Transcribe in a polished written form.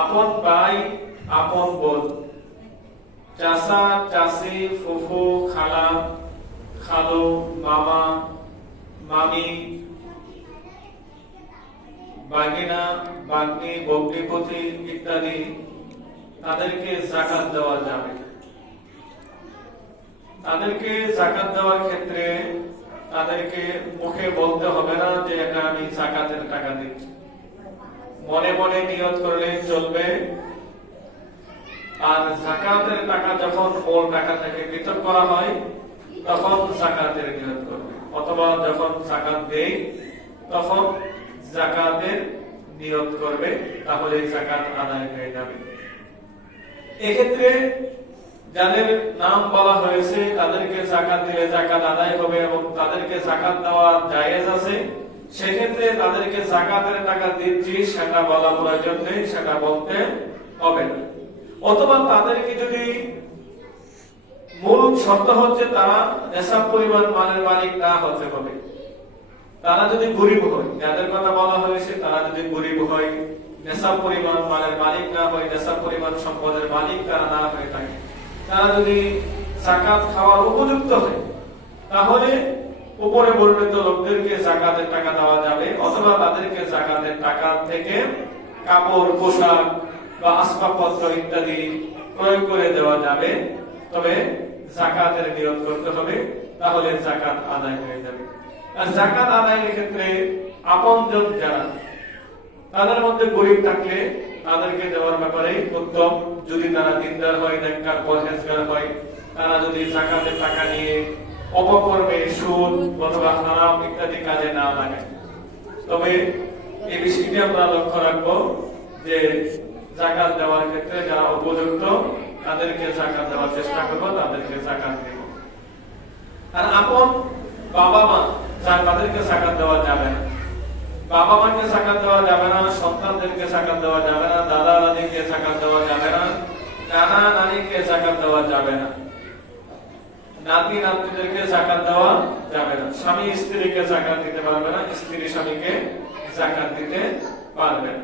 আপন ভাই, আপন বোন, চাচা, চাচি, ফুফু, খালা, খালু, মামা, মামি, বাগিনা, বাগ্নি, ভগ্নিপতি ইত্যাদি তাদেরকে যাকাত দেওয়া যাবে। তাদেরকে যাকাত দেওয়ার ক্ষেত্রে তাদেরকে মুখে বলতে হবে না যে এটা আমি যাকাতের টাকা দিচ্ছি, মনে মনে নিয়ত করলে চলবে। আর যাকাতের টাকা যখন মূল টাকা থেকে পৃথক করা হয় তখন যাকাতের নিয়ত করবে, অথবা যখন যাকাত দেই তখন যাকাতের নিয়ত করবে, তাহলে যাকাত আদায় হয়ে যাবে। এক্ষেত্রে যাদের নাম বলা হয়েছে তাদেরকে যাকাত দিলে যাকাত আদায় হবে এবং তাদেরকে যাকাত দেওয়া জায়েজ আছে, সেক্ষেত্রে তাদেরকে যাকাতের টাকা দিচ্ছি সেটা বলা প্রয়োজন নেই, সেটা বলতে হবে না। অথবা তাদেরকে যদি মূল শর্ত হচ্ছে তারা নেশাব পরিমাণ মালের মালিক না হতে হবে, তারা যদি গরিব হয়, যাদের কথা বলা হয়েছে তারা যদি গরিব হয়, নেশাব পরিমাণ মালের মালিক না হয়, নেশাব পরিমাণ সম্পদের মালিক তারা না হয়ে থাকে, তারা যদি যাকাত খাওয়ার উপযুক্ত হয়, তাহলে উপরে বর্ণিত লোকদেরকে যাকাতের টাকা দেওয়া যাবে, অথবা তাদেরকে যাকাতের টাকা থেকে কাপড়, পোশাক বা আসবাবপত্র ইত্যাদি ক্রয় করে দেওয়া যাবে। তবে যাকাতের নিয়ত করতে হবে, তাহলে যাকাত আদায় হয়ে যাবে। আর যাকাত আদায়ের ক্ষেত্রে আপনজন যারা, তাদের মধ্যে গরিব থাকলে তাদেরকে দেওয়ার ব্যাপারে উত্তম, যদি তারা দিনদার হয়, নেককার, পরহেজগার হয়, তারা যদি যাকাতের টাকা নিয়ে অপকর্মে, সুদ অথবা হারাম ইত্যাদি কাজে না লাগে। তবে এই বিষয়টি আমরা লক্ষ্য রাখবো যে যাকাত দেওয়ার ক্ষেত্রে যারা উপযুক্ত তাদেরকে যাকাত দেওয়ার চেষ্টা করবো, তাদেরকে যাকাত দেব। আর আপন বাবা মা তাদেরকে যাকাত দেওয়া যাবে না, বাবা মাকে যাকাত দেওয়া যাবে না, সন্তানদেরকে যাকাত দেওয়া যাবে না, দাদা দাদিকে যাকাত দেওয়া যাবে না, নানা নানিকে যাকাত দেওয়া যাবে না, নাতি নাতনিদেরকে যাকাত দেওয়া যাবে না, স্বামী স্ত্রীকে যাকাত দিতে পারবে না, স্ত্রী স্বামীকে যাকাত দিতে পারবে না।